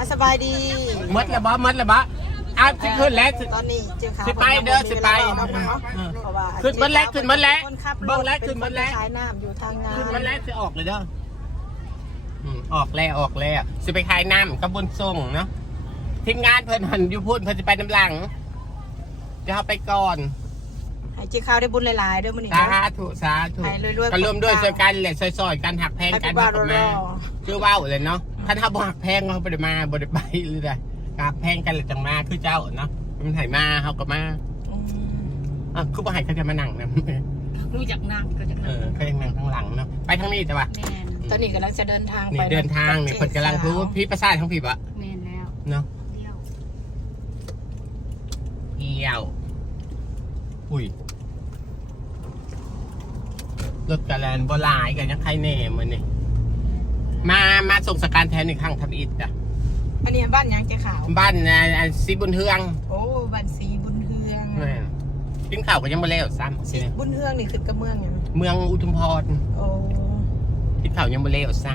อะสบายดีหมดแล้วบ่หมดแล้วบ่อ้าวสิขึ้นแล้วสิ ตอนนี้เจ้าขาสิไปเด้อสิไปเนาะเพราะว่าขึ้นเบิดแล้วขึ้นเบิดแล้วคนขับรเบิ่ถงแล้วขึ้นเบิดแล้วป็คขายน้ำอยู่ทางงานขึ้นมาแล้วสิออกเลยเด้ออืมออกแล้วออกแล้วสิไปขายน้ำกับบนส่งเนาะทีมงานเพิ่นหันอยู่พูดเพิ่นจะไปน้ำหลังจะเอาไปก่อนให้เจ้าข้าวได้บุญหลายๆเด้อมื้อนี้สาเนาะธุสาธุให้รวยๆกันร่วมด้วยคนช่กลางวยกันแหละซอยๆกันหักแพงกันให้พี่บ้านหักรมาอชื่อว่าวเลยเนาะ ถ้าถ้าบ่หักแพงเขาบ่ได้มาบ่ได้ไปหรือไดกราบแพงกันเลยจังมาคือเจ้าเนาะมันไถมาเขาก็มาอืมอะคือบ่ให้เขาจะมานั่งนะรู้จักนั่งก็จักเอนั่งอเขายังนั่งข้างหลังเนาะไปทางนี้แต่ว่าแมนตอนนี้กำลังจะเดินทางนี่ไปเดินทางนี่กับคนกำลังพูดเจ๊สาวพี่ประสาททั้งพี่บะแมนแล้วเนาะเดียวเที่ยวอุ้ยรถกระแลนบ่หลายกันยังใครแน่มันนี่ มามาส่งสการแทนอีกครั้งทับอิฐอะอันนี้บ้านหยังเจ้าขาว บ้านอ่าซีบุญเฮืองโอ้บ้านสีบุญเฮืองแม่นกินข้าวก็ยังไม่แล้วซ้สีบุญเฮืองนี่คือกับเมืองหยังำเมืองอุทุมพรโอ้กินข้าวยังไม่แล้วซ้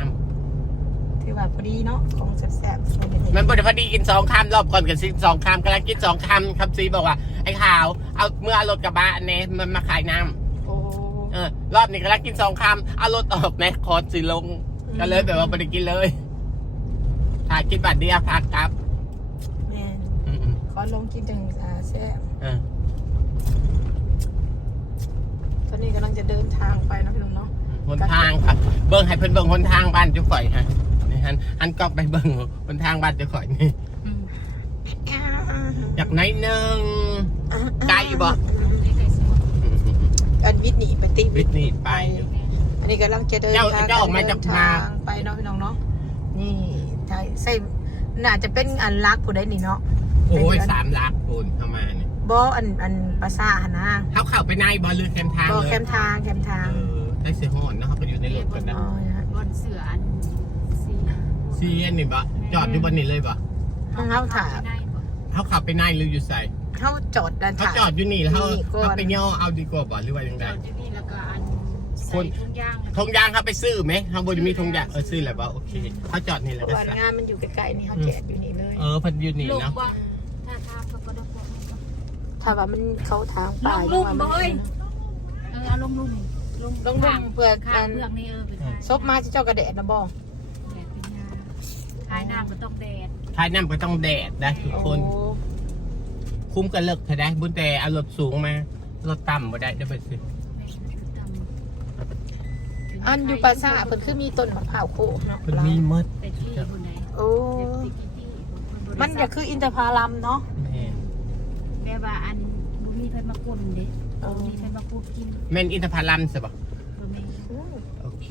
ถือว่าพอดีเนาะของแซ่บๆส่วนเด็ดำมันบไดพอดีกินสองคำรอบก่อนกันสิสองคำกำลังกินสองคำคำซีบอกว่าไอ้ข่าวเอาเมื่อเอารถกระบะเนี่ยมันมาขายน้ำ โอ้ เออรอบนี้กำลังกินสองคำเอารถออกนะคอสิลง ก็เลยแบบว่าไม่ได้กินเลยถ่ายกินบัตรเดียวพากลับแม่นอืมขอลงกินจังอ่าแซ่บๆเออตอนนี้กำลังจะเดินทางไปเนาะพี่ลุงเนาะหนทางค่ะเบิ้งให้เพิ่นเบิ้งหนทางบ้านจุข่อยฮะนี่ฮันอันก็ไปเบิ้งหนทางบ้านจุข่อยนี่อยากไหนหนึ่งไกลบ่ไม่ไกลสุดอืมอันวิทย์หนีไปติวิทย์นี่ไปอั นนี้กำลังจะเดินเจ้าทางเจ้าออกมาจากเดินมาทางไปเนาะพี่น้องเนาะนี่ใช่ใส่น่าจะเป็นอันรักผู้ใดนี่เนาะโอ้ยสามลักปูนเข้ามาเนี่ยบออันอันภาษาหนนะเขาเข้าไปในบอลลือแคมทางบอเลยแคมทางแคมทางเออได้เสียหอนเนาะเขาก็อยู่ในรถกันนะอ๋อนะบนเสืออันสีซีเอ็นนี่บะจอดอยู่บนนี้เลยบะห้องเขาถามได้บ่เขาขับไปในหรืออยู่ใส่เขาจอดด้านเขาถามจอดอยู่นี่แล้วเขานี่ก่อน เขาไปย่อเอาดีกว่าบ่หรือว่ายังจไงอดอยู่นี่แล้วก็อัน คใส่นทุกอย่างธงยางเขาไปซื้อไหมเขาบนมีธงยางเออซื้อแล้วบ่โอเคเขาจอดนี่แล้วเพก็ราะว่าใส่งานมันอยู่ใกล้ๆนี่เขาแจกอยู่นี่เลยเออเพันอยู่นี่ลูกเนาะว่าถ้าทาก็บ่ได้พวกนี้ก็ถ้าว่ามันเขาทางป่าลงว่าบ่มันเอ้ยเออเอาลงลุ่มลงลงลุ่มเพื่อข้าการงเพือกนี่เออไปทายซบมาที่เจ้ากระแดดนะบอแดดเป็นยาทายน้ำก็ต้องแดดท้ายน้ำก็ต้องแดดได้ทุกคน โอ้คุ้มกันเลิกเธอได้บุญแต่เอารถสูงมารถต่ำบ่ได้ได้ไปซื้อแม่คือทำ อันอยู่ปราสาทเพิ่นคือมีต้นมะพร้าวโคเนาะมันมีหมดแต่ที่คนไหนโอ้เด็กติกิตี้มันจะคืออินทผลัมเนาะแม่นแม่ว่าอันบุมีเพิ่นมากุนเด้บุมีเพิ่นมากูดกินแม่นอินทผลัมใช่ปะบ่แม่โอเค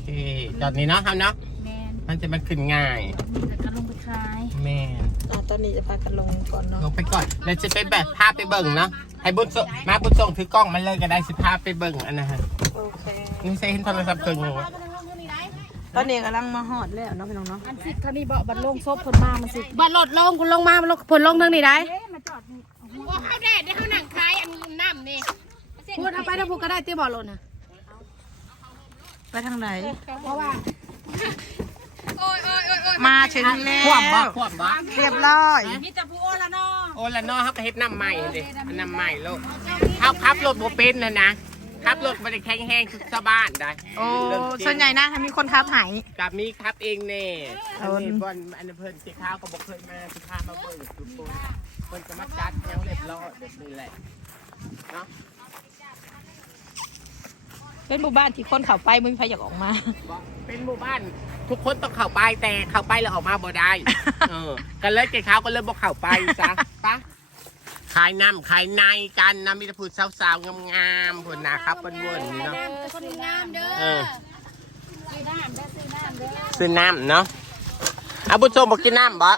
จอดนี่เนาะครับเนาะแม่นมันจะมันขึ้นง่ายมีแต่ก็ลงไปขายแม่นอะตอนนี้จะพากันลงก่อนเนาะลงไปก่อนแล้วจะไปแบบภาพไปเบิ่งเนาะให้บุญส่งมาบุญส่งถือกล้องมันเลยก็ได้สิภาพไปเบิ่งอันนะฮะ โอเคนี่ใช้เห็นโทรศัพท์เครื่องหนึงวะตอนนี้กำลังมาฮอดแล้วเนาะพี่น้องเนาะอันสิเท่านี้บ่บัดลงซบเพิ่นมามันสิบัดลดลงคุณลงมามันลงเพิ่นลงทางนี้ได้มาจอดนี่ว่าเขาแดดได้เขาหนังคายอันน้ำนี่พูดเอาไปถ้าพูดก็ได้ติบ่ลดน่ะไปทางไหนเพราะว่ามาถึงแล้ขวบบ่วขวบบ่เรียบร้อยมีแต่ผู้โอละเนาะโอ้ละเนาะเขาก็เฮ็ดน้ำใหม่เด้อันน้ำใหม่โลกเขาขับรถบ่เป็นนะนะ ขับรถบ่ได้แข็งแห้งคือชาวบ้านได้โอ้เรื่องจริงส่วนใหญ่นะมีคนทับหาย กับมีครับเองแน่อันเอานี้บอนอันนนเพิ่นสิข้าวก็บ่เคยมาสิพามาเบิ่งทุกคนเพิ่นก็มาจัดแนวเรียบร้อยแบบนี้แหละเนาะเป็นหมู่บ้านที่คนเข้าไปมึงใครอยากออกมา บอกเป็นหมู่บ้าน ทุกคนต้องเข้าไปแต่เข้าไปแล้วออกมาบ่ได้ เออกันเลยเจ้าข้าวก็เลยบ่เข้าไปซะปะ ขายน้ำขายในกันนะมีแต่ผู้สาวๆงามๆพุ่นนะครับเพิ่นๆนี่เนาะคนงามเด้อเออซื้อน้ำเด้อซื้อน้ำเด้อซื้อน้ำเนาะเอาบุญชมบอกกินน้ำบ่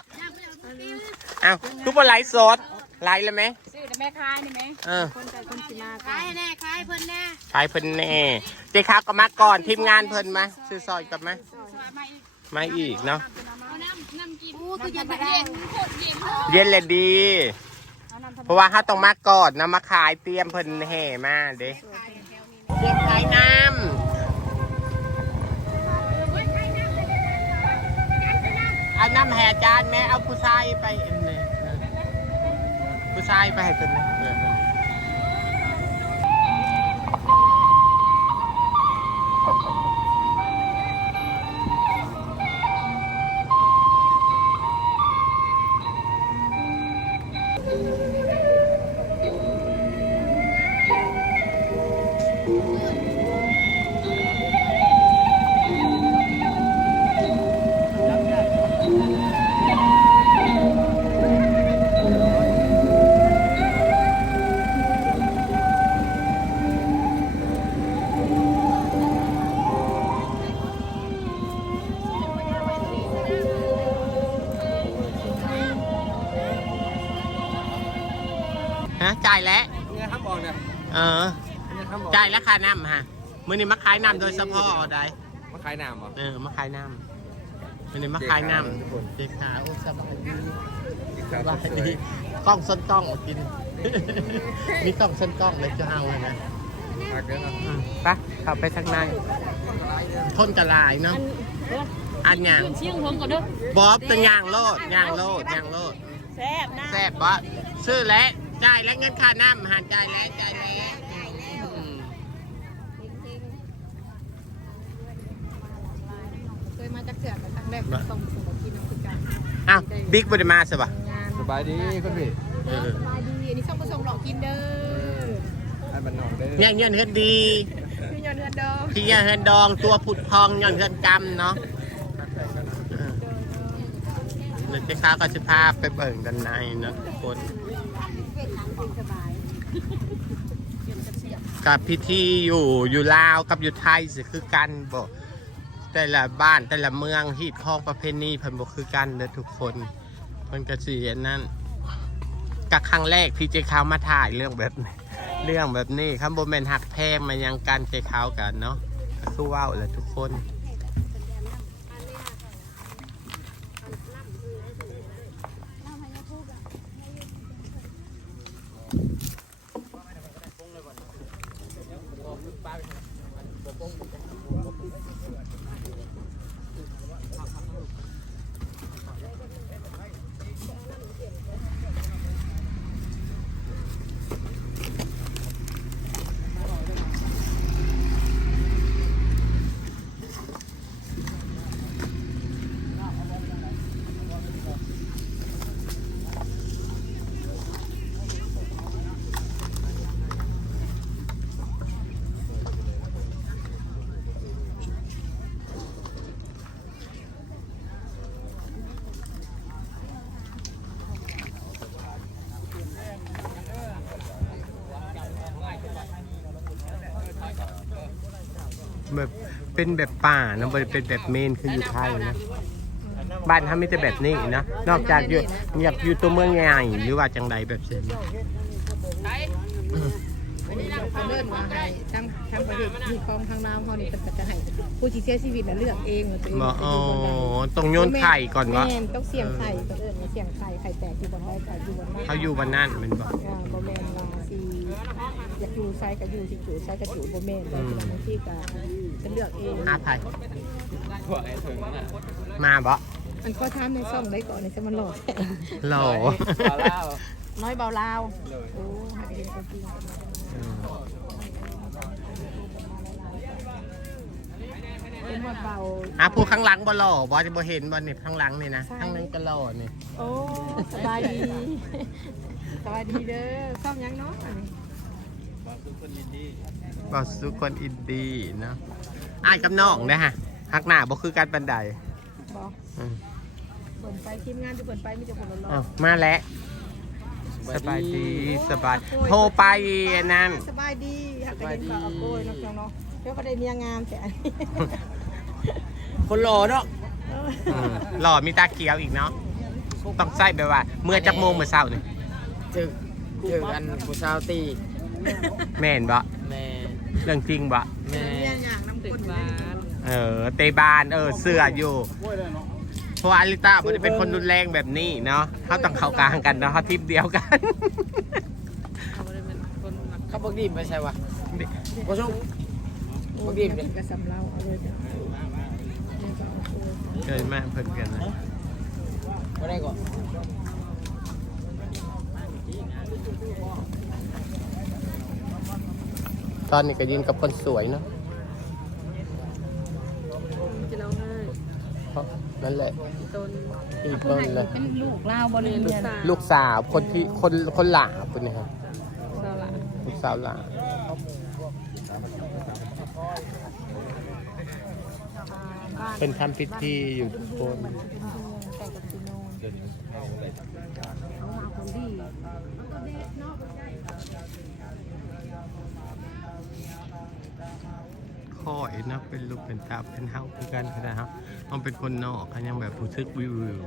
เอาทุกคนไลฟ์สดไลฟ์เลยไหมซื้อแต่แม่ขายนี่แม่เออคนใจคนสิมาขายแน่ขายเพิ่นแน่ขายเพิ่นแน่เจ๊ค้าวก็มาก่อนทีมงานเพิ่นมาซื้อซอยกับมาสวยมาอีกมาอีกเนาะเอาน้ำน้ำกินอู้คือเย็นเย็นโคตรเย็นเย็นเลยดี เพราะว่าเขาต้องมาก่อนนะมาขายเตรียมเพิ่นแห่มาเด้เตรียมขายน้ำเอาน้ำแห่จานแม่เอาผู้ชายไปเอ็นเลยผู้ชายไปให้เพิ่ ออเนี่ยครับบอกจ่ายแล้วค่าน้ำฮะมือนี้มาขายน้ำโดยเฉพาะเอาได้มาขายน้ำเหรอเออมาขายน้ำมือนี้มาขายน้ำเด็กขาโอ้สบายดีสบายดีกล้องส้นกล้องมากิน มีกล้องส้นกล้องเลยจะเอาเลยนะมากเกินครับอืมไปเข้าไปทางในทนกระลายเนาะอันอันอย่างเชียงผมก่อนเด้อบอบเป็นย่างโลดย่างโลดย่างโลดแซ่บนะแซ่บบอสซื้อแล้วจ่ายแล้วเงินค่าน้ำหารจ่ายแล้วจ่ายแล้วอืม เค ยมาจากเสือกแต่ครั้งแรกก็ต้องส่งมากินน้ำคือกันอ้าวบิ๊กบไดมาใช่ปะงานสบายดีคุณพี่เออสบายดีอันนี้ช่องมาส่งหลอกกินเด้อไอ้บันนองเด้อเนี่ยเงินเฮือนดีพี่ยอนเดือนเด้อพี่เงินเฮือนดองตัวผุดพองเงินเฮือนกำเนาะเออเดี๋ยวเจ้าข้าวก็จะพาไปเบิ่งกันในเนาะทุกคนกับพิธีอยู่อยู่ลาวกับอยู่ไทยสิคือกันบ่ แต่ละบ้านแต่ละเมืองฮีดข้องประเพณีเพันบุคือกันเด้อทุกคนมันก็สิอันนั้นกับครั้งแรกพี่เจขาวมาถ่ายเรื่องแบบนี้เรื่องแบบนี้คำบ่แมนหักแพงมายังกันเจขาวกันเนาะสู้ว้าแหละทุกคน แบบเป็นแบบป่านะบ่ได้เป็นแบบเมนคืออยู่ไทยนะบ้านทำไม่แต่แบบนี้นะนอกจากอยู่อยากอยู่ตัวเมืองใหญ่หรือว่าจังใดแบบเช่นเขาเลื่อนมาให้ทางทางประเทศมีคลองทางน้ำเขานี่เป็นจะให้ผู้ที่เสียชีวิตน่ะเลือกเองว่าตัวเองอ๋ออยู่บนใดต้องโยนไข่ก่อนวะแม่นต้องเสี่ยงไข่ตัวเอิญเสี่ยงไข่ไข่แตกอยู่บนใดไข่อยู่บนนั้นเขาอยู่วันนั้นแมันบ่ อ่าบ่แม่นว่าสิ อยากอยู่ไซก็อยู่ที่อยู่ไซก็อยู่บ่แม่นแต่ที่บางทีก็จะเลือกเองหาไผ่พวกไอ้ถึงน่ะมาบ่อันข้อถามในซ่องได้ก่อนในจะมันหลอกโหลเอาเล่าน้อยเบาลาวโอ้หาเห็นคนจริงเป็นหมดเบาอะผู้ข้างหลังบ่หล่อบ่จะบ่เห็นบ่นี่ข้างหลังนี่นะข้างนั้นก็หล่อนี่โอ้สบายดีสบายดีเด้อซ่อมยังเนาะ อันนี้บ่สุคนอินดี้เนาะอ้ายกับน้องเด้อฮะฮักหน้าบ่คือกันปานใดบอกอืมเปิดไปทีมงานที่เปิดไปมีแต่คนรออ้าวมาแล้วสบายดีสบายโทรไปอันนั้นสบายดีหักกระเด็นกับอาโกยเนาะเจ้าเนาะเจ้าก็ได้เมียงามแต่อันนี้คนหล่อเนาะอืมหล่อมีตาเขียวอีกเนาะต้องใส่แบบว่า เมื่อจักโมงเมื่อเช้านี่จึกจึกอันผู้สาวตี แม่นบ่แม่เรื่องจริงบ่แม่เมียงามน้ำคนบ้านเออเตบานเออเสื้ออยู่ เพราะว่าอลิต้าไม่ได้เป็นคนรุนแรงแบบนี้เนาะเขาต้องเข้ากลางกันเนาะเขาทีมเดียวกัน เขาบอกดีไม่ใช่วะผู้ชมบางทีเป็นกระสำเราเอาเลยจ้ะเกินมากเพิ่นกันนะไม่ได้ก่อน ตอนนี้ก็ยืนกับคนสวยเนาะจะร้องไห้เพราะนั่นแหละต้นอีกต้นเลยเป็นลูกเล่าบริลูเวกณสาวลูกสาวคนที่คนคนหลาคนนี้ครับ สาวหละลูกสาวหลาบ้านเป็นทำพิธีอยู่ทุกคนไก่กับซีโนนเขามาคนดี ข้อยนะเป็นลูกเป็นตาเป็นเฮาคือกันก็ได้ครับมันเป็นคนนอกเขายังแบบรู้สึกวิววิว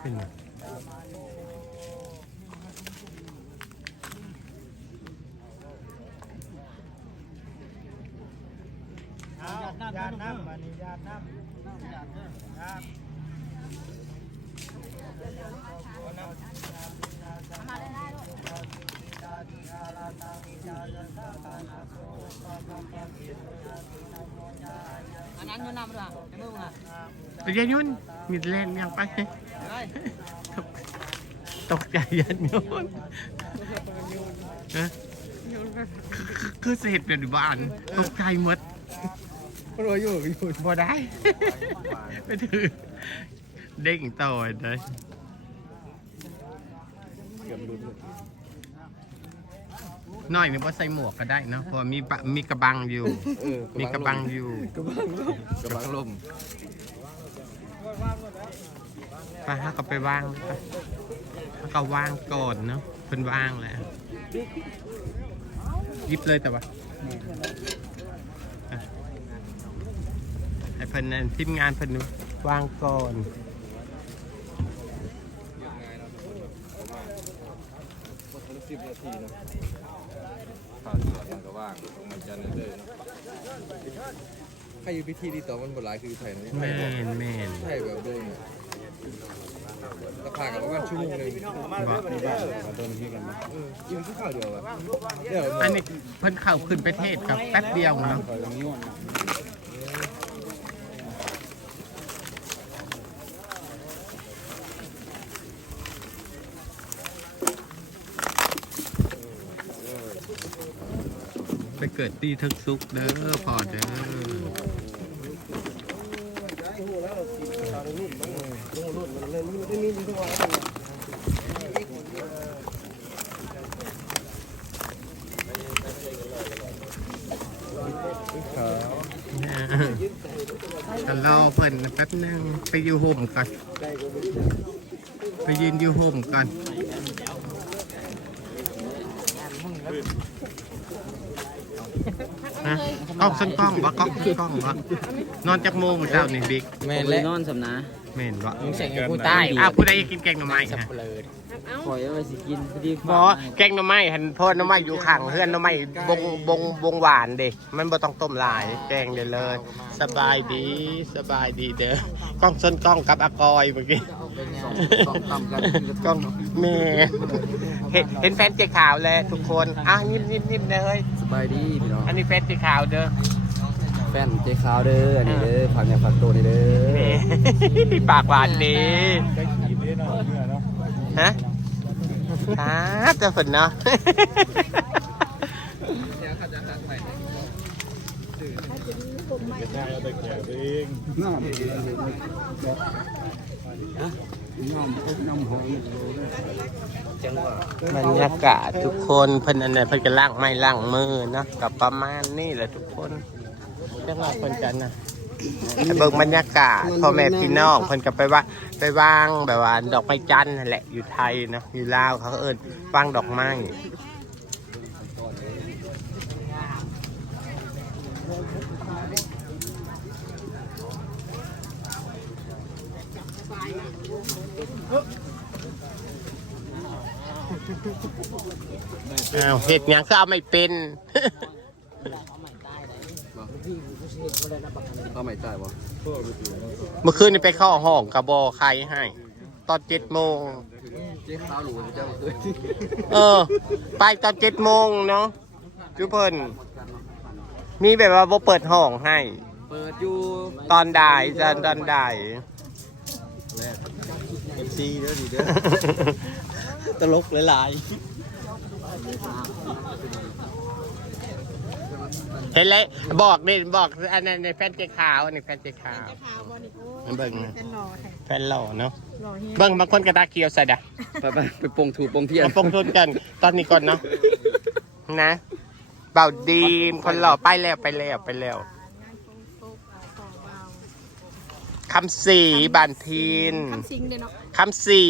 เป็นไง อันนั้นยูนำหรือเปล่าไอ้มึงอะไปยันยุนมีแรงยังไปตกตกใจยันยุนฮะคือเสร็จเป็นบ้านตกใจหมด มันว่าอยู่อยู่บ่ได้ไปถือ เด้งต่อเลยเกือบรุดน้อยนึกว่าใส่หมวกก็ได้เนอะเพราะว่ามีปะมีกระบังอยู่เออมีกระบังอยู่ กระบังลมกระบังลมไปถ้าก็ไปว่างไปถ้าก็ว่างก่อนเนาะเพิ่นว่างแล้วหยิบเลยแต่ว่าอะ ให้เพิ่นนั่นทีมงานเพิ่นว่างก่อนสิบนาทีนะผ่านตัวมันก็ว่างตรงมันจันทร์เลยเนาะใครอยู่พิธีดีต่อมันบทหลายคือไทยนะแม่นแม่นไทยแบบโดนเนี่ยราคากับประมาณชั่วโมงหนึงบอกที่บ้านมาโดนที่กันนะเออยิงที่ข้าวเดียวอะเดี๋ยวอันนี้เพิ่นเข้าขึ้นไปเทศกับแป๊บเดียวเนาะ ตรงนี้วัน ไปเกิดตีทึกซุกเด้อพอเด้อจะรอเพิ่นแป๊บนึงไปอยู่ห่มก่อนไปยืนอยู่ห่มก่อน ฮะกล้องส้นกล้องวะกล้องส้นกล้องวะนอนจากโมงเช้านี่บิ๊กแม่นและนอนสำนะเมนวะมึงเสียงกูใต้อ้าวผู้ใดอยากกินแกงหน่อไม้สับฮะเปลือ คอยเอาไปสิกินพอดีบอแกงหน่อไม้หันโพดหน่อไม้อยู่ข้างเพื่อนหน่อไม้บงบงบงหวานเด็มันบ่ต้องต้มหลาย แกงเดี๋ยวเลย สบายดีสบายดีเด้อกล้องส้นกล้องกับอากอยเมื่อกี้สองต่ำกันกล้องแม่เห็นเห็นแฟนเจ๊ขาวเลยทุกคนอะยิ้มยิ้มยิ้มเลย สบายดีพี่น้องอันนี้แฟนเจ๊ขาวเด้อแฟนเจ๊ขาวเด้ออันนี้เด้อผักเนี่ยผักโตนี่เด้อปากหวานดีฮะ อ่าจะฝนเนาะบรรยากาศทุกคนเพิ่นอันไหนเพิ่นก็ล้างไม้ล้างมือเนาะกับประมาณนี้แหละทุกคนจังหวะเพิ่นจันนะ เบิ่งบรรยากาศพ่อแม่พี่น้องเพิ่นก็ไปว่าไปวางแบบว่าดอกไม้จันทร์นั่นแหละอยู่ไทยเนาะอยู่ลาวเขาเอิ้นวางดอกไม้อ้าวเห็ดหยังก็เอาไม่เป็น เอาใหม่ใต้ปะเมื่อคืนนี้ไปเข้าห้องกระบอใครให้ ตอนเจ็ดโมง เจ๊ขาวหลูเจ้าเคยเออ ไปตอนเจ็ดโมงเนาะจุเพิ่นมีแบบว่าบ่เปิดห้องให้ เปิดอยู่ตอนด่ายจะตอนด่าย เอฟซีเด้อดีเด้อตลกหลาย เห็นเลยบอกนี่บอกอันนั้นในแฟนเจ๊ขาวอันนี้แฟนเจ๊ขาว ขาวบ่นี่โอ้เบิ่งนะ เป็นหล่อแท้แฟนหล่อเนาะหล่อเฮียเบิ่งบางคนกระตาเขียวใส่ดะๆไปไปไปปงถูกปงเทียนมาปงทุนกัน ตอนนี้ก่อนเนาะนะเบาดีมคนหล่อไปแล้วไปแล้วไปแล้วงานโฟกโฟกอ่าของเบาคำสีบานทีนคำสิงเด้เนาะ คำสี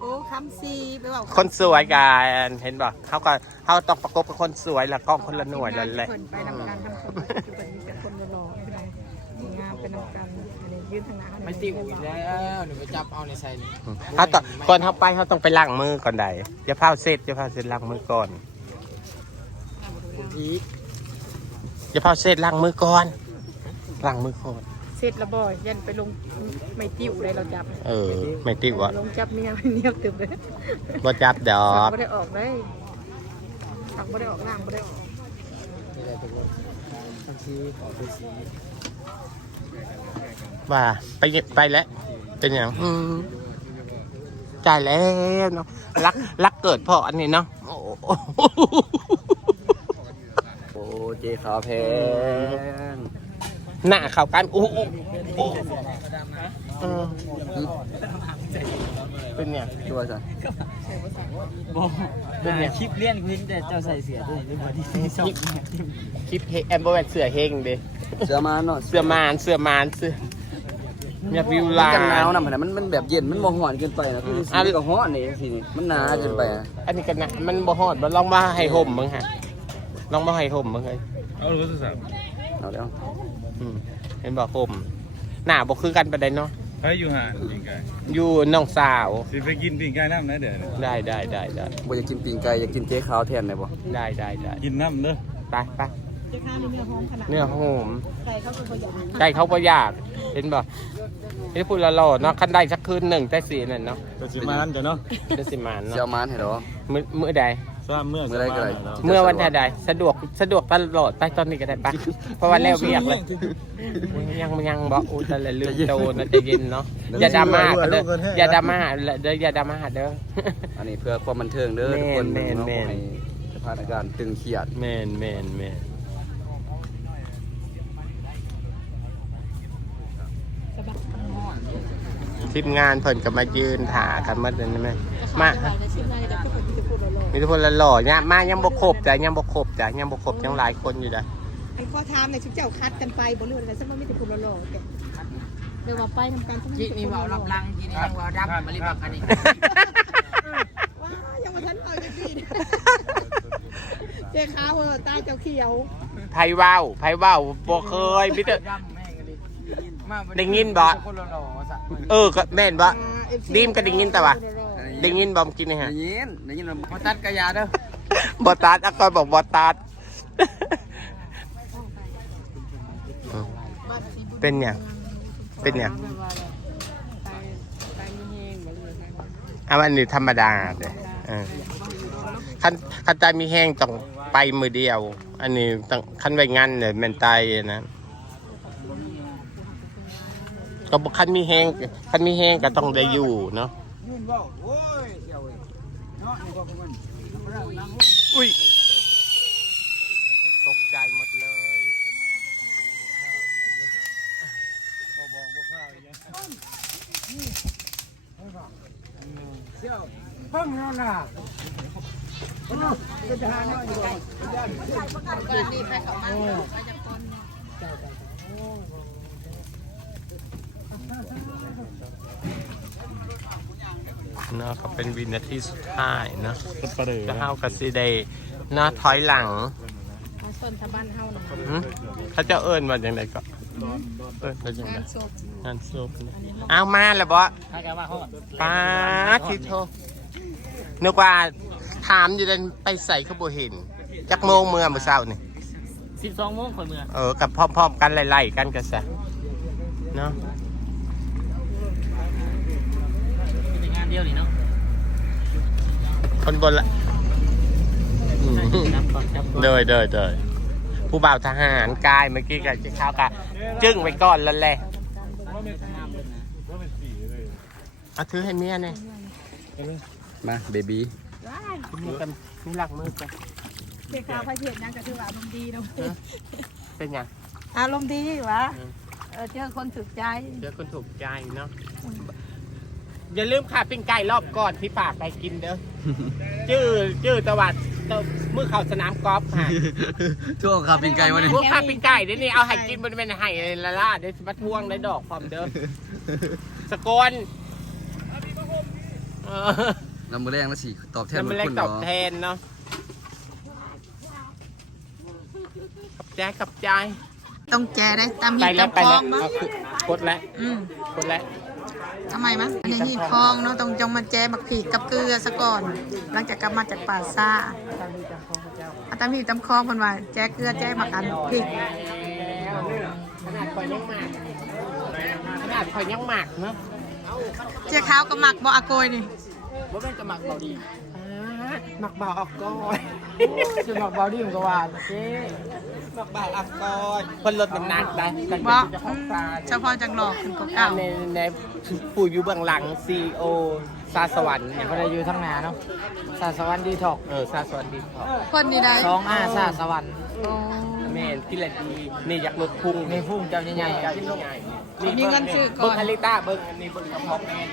โอ้คำซีไปเว่าคนสวยกันเห็นป่ะเขาก็เขาต้องประกบกับคนสวยแล้วกล้องคนละหน่วยแล้วแหละเพิ่นไปนำกันทำคนคือเป็นเป็นคนหล่อๆเป็นงามเป็นนำกันอันนี้ยืนทางหน้าไม่ติวอีกแล้วหนูไปจับเอาในไซนี่เขาต้องก่อนเขาไปเขาต้องไปล้างมือก่อนใดอย่าเผาเสร็จอย่าเผาเสร็จล้างมือก่อนอีกอย่าเผาเสร็จล้างมือก่อนล้างมือก่อนเสร็จแล้วบ่ยันไปลงไม่ติ้วเลยเราจับเออ ไม่ติวอะลงจับเมียเมียตึมเลยบ่จับดอฝักกไม่ได้ออกเลยฝักไม่ได้ออกล่างไม่ได้ออกนี่แหละตกลงบางทีขอไปสีว่าไปเย็บไปแล้วเป็นอย่างอืมจ่ายแล้วเนาะรักรักเกิดพ่ออันนี้เนาะโอ้โหโอ้เจขาวแพง หน้าเข้ากันโอ้โหโอ้โหเออเป็นอย่างตัวจ้ะเป็นอย่างคลิปเลี้ยนคุณแต่เจ้าใส่เสียด้วยหรือเปล่าที่ชอบคลิปเฮแอมเบอร์แวนเสือเฮงเด้เสือมาเนาะเสือมานเสือมานเสือเนี่ยวิวมันลากันหนาวนนะมันมันแบบเย็นมันบ่ฮ้อนเกินไปนะคือสีก็ฮ้อนนี่สินี่มันหนาเกินไปอะอันนี้กันนะมันบ่ฮอดบ่ลองมาให้ห่มมึงฮะลองมาให้ห่มมึงเลยเอารู้สึกสับเอาแล้ว อืมเห็นบอกห่มหน้าบ่คือกันปานใดเนาะให้อยู่ห่านปิงไก่อยู่น้องสาว สิไปกินปิงไก่น้ำนะเดี๋ยวได้ได้ได้ได้บ่อยากกินปีงไก่อยากกินเจขาวแทนได้บ่ได้ได้ได้กินน้ำเด้อไปไปจะข้าวนี่เนื้อหอมขนาดเนื้อหอมไก่เขาคือประหยัดไก่เขาบ่อยาก เห็นบ่เห็นพูดละหล่อเนาะคันได้สักคืนหนึ่งได้สีนั่นเนาะแต่สิมาอันเดี๋ยวเนาะได้สิมานเสียวเนาะมานให้ดอกมื้อมื้อใด ทราบเมื่อเมื่อไรก็ได้ เมื่อวันใดสะดวกสะดวกตลอดไปตอนนี้ก็ได้ปะเพราะว่าแล้วเรียกเลยยังยังบอกอู้แต่ละลืมโตนะใจเย็นเนาะอย่าดราม่ากันเด้ออย่าดราม่าเด้ออย่าดราม่าเด้ออันนี้เพื่อความบันเทิงเด้อทุกคนแม่นเนาะแม่นให้สถานการณ์ตึงเครียดแมนแมนแมนทีมงานเพิ่นก็มายืนถ่ากันมาเดินไหมมา มีทุกคนละหล่อเนี่ยมายังบกครบจ้ะยังบกครบจ้ะยังบกครบยังหลายคนอยู่จ้ะๆไอ้ข้อทามในชุดเจ้าคัดกันไปบ่เรื่องอะไรซึ่งมันไม่ได้พูดหล่อๆแกเดี๋ยวว่าไปทำการทุกจีนี่ว่ารับลังจีนี่ยังว่ารับมาลิบักอันนี้ว้ายังมาทันเอาอยู่ดีเจ๊ขาวเออตาเจ้าเขียวไพ่ว่าวไพ่ว่าวบ่เคยมิเตอร์รำแม่งกันดิมาได้ยินบ่คนละหล่อสะเออก็แม่นบ่ดีมก็ได้ยินแต่ว่า ได้ยินบอมกินนี่ฮะได้ยินได้ยินแล้วมาตัดกระยาเด้อบอตัดอากอยบอกบอตัดเป็นเนี่ยงเป็นเนี่ยงอันอันนี้ธรรมดาเลยเออคันคันใจมีแห้งต้องไปมือเดียว อันนี้ต้องคันไว้งั้นเนี่ยแมันตายนะก็บอกคันมีแห้งคันมีแห้งก็ต้องได้อยู่เนาะ เนาะนี่ก็ของมันอุ้ย ตกใจหมดเลยเสี่ยวเพิ่งนอนน่ะ เนาะก็เป็นวินาทีสุดท้ายเนาะประเดี๋ยก็เฮากับซีเดย์เนาะถอยหลังมาส่วนชาวบ้านเฮานะหึเขาจะเอิ้นว่าอย่างไรก็เอิ้นว่าอย่างไรงานศพงานศพนะเอามาแล้วบ่ให้กันว่าเขาป้าทิโทนึกว่าถามอยู่เดินไปใส่เขาบ่เห็นจักโมงเมื่อเมื่อเช้านี่ สิบสองโมงคนเมือง เออกับพร้อมๆกันไล่ๆกันกันซะเนาะ เป็นงานเดียวนี่เนาะคนบนละอืมจับก่อนจับก่อนเดยเดยเดยผู้บ่าวทหารกายเมื่อกี้กับเจ๊ขาวกะจึ้งไว้ก่อนแล้วแหละเอาถือให้เมียเนี่ยมาเบบี้มีกันมีหลักมือกันเจ้าขาวพระเทศนั่นก็ถือว่าอารมณ์ดีเนาะเป็นยังอารมณ์ดีวะอืมเออเจอคนถูกใจเจอคนถูกใจเนาะ อย่าลืมค่ะปิ้งไก่รอบก่อนที่ฝากไปกินเด้อ จื้อจื้อตะวัดตะมือเข่าสนามกอล์ฟค่ะทั่วขับเป็นไก่วะเนี่ยพวกข้าปิ้งไก่เดี๋ยวนี้เอาให้กินบนเป็นให้ละล่าเดี๋ยวสิมาทวงได้ดอกพร้อมเด้อสกลเออน้ำมือแรงแล้วสิตอบแทนจะบุมาญเล่นคุณตอเนาะบแทนเนาะขับใจขับใจ ต้องแจได้ตามไปหีบแล้วตามไปคลอแล้วงมั้งเอาคือกดแล้วอืมกดแล้ว ทำไมมั้งอันนี้หีบคลองเนาะต้องจงมาแจมักผีกกับเกลือซะก่อน หลังจากกลับมาจากป่าซ่าอาตามหีบตามคลองคนว่าแจเกลือแจมักอันพริกขนาดคอยยังหมากขนาดคอยยังหมากเนาะเจ้าขาวก็หมักบ่อาโกยนี่ว่าเป็นจะหมักเบาดีอ่า หมักเบาออกก่อนจะหมักเบาดีมันก็ว่าเจ๊หมักเบาออกก่อนคนลดน้ำหนักได้กันบ่จะอืเข้ามตาเฉพาะจังหลอกขึ้นก็อ่าเก่าในในผู้อยู่เบื้องหลังซีโอซาสวรรค์เนี่ยก็ได้อยู่ทั้งหนาเนาะสาสวรรค์ดีถอกเออซาสวรรค์ดีพอคนนี่ได้สองอ้าสาสวรรค์โอ้แม่นกินละดีนี่อยากลดพุงมีพุ่งเจ้าใหญ่อยากกินใหญ่มีเงินซื้อก่เบิ้องนคาริต้าเบิ้งอันนี้เบิ้งกระเพาะแม่น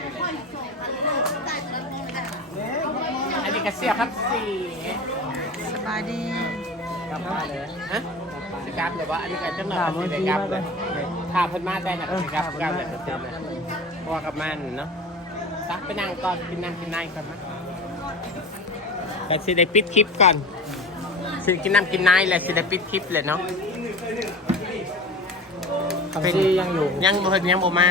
อยู่เลยอันนี้กระเสียบครับสี่สบายดีๆกลับมาเลยฮะสิกราฟเลยว่าอันนี้ก็จังหน่อยสิได้กราฟเลยถ้าเพิ่นมาได้น่ะสิกราฟกราฟเลยเต็มเลยเพราะว่ากับมันเนาะตักไปนั่งก่อนกินนั่งกินนายก่อนนะแต่สิได้ปิดคลิปก่อนสิกินน้ำกินนายแหละสิได้ปิดคลิปเลยเนาะคำซียังอยู่ยังบ่เพิ่นยังบ่มา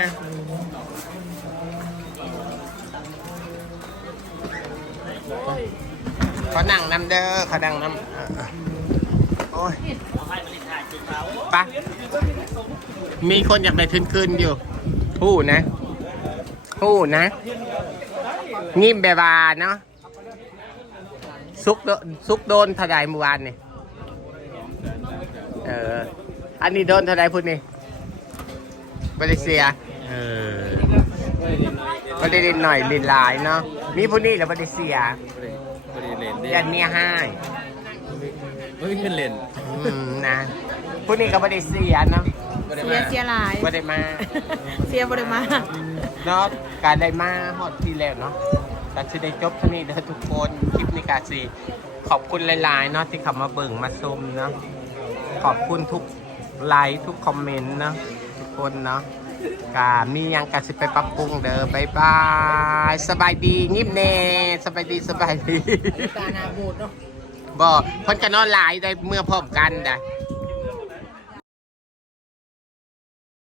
อนั่งน้ำเด้อขอนั่งน้ำโอ้ยไปะมีคนอยากได้ทุนคืนอยู่หู้นะหู้นะงิมแบบว่าเนาะซุกโดซุกโดนเทาใดเมื่อวานนี่เออ อันนี้โดนเทาใดพูดนี่มาเลเซีย เออประเด็นหน่อยลินลายเนาะมีผู้นี้แหละมาเลเซียบริเล ยันเมียให้ไม่มีขึ้นเลนอืมนะผู้นี้ก็มาเลเซียเนาะเสียเสียหลายมาได้มาเสียบ่ได้มาเนาะการได้มาฮอดที่แล้วเนาะการสิได้จบเท่านี้เด้อทุกคนคลิปนี้กาสิขอบคุณหลายๆเนาะที่เข้ามาเบิ่งมาชมเนาะขอบคุณทุกไลค์ทุกคอมเมนต์เนาะทุกคนเนาะ กามีหยังกาสิไปปรับปรุงเด้อบายบาย สบายดีงิบแน่สบายดีสบายดีตาหนาบูดเนาะบ่เพิ่นก็นอนหลายได้เมื่อพร้อมกันได้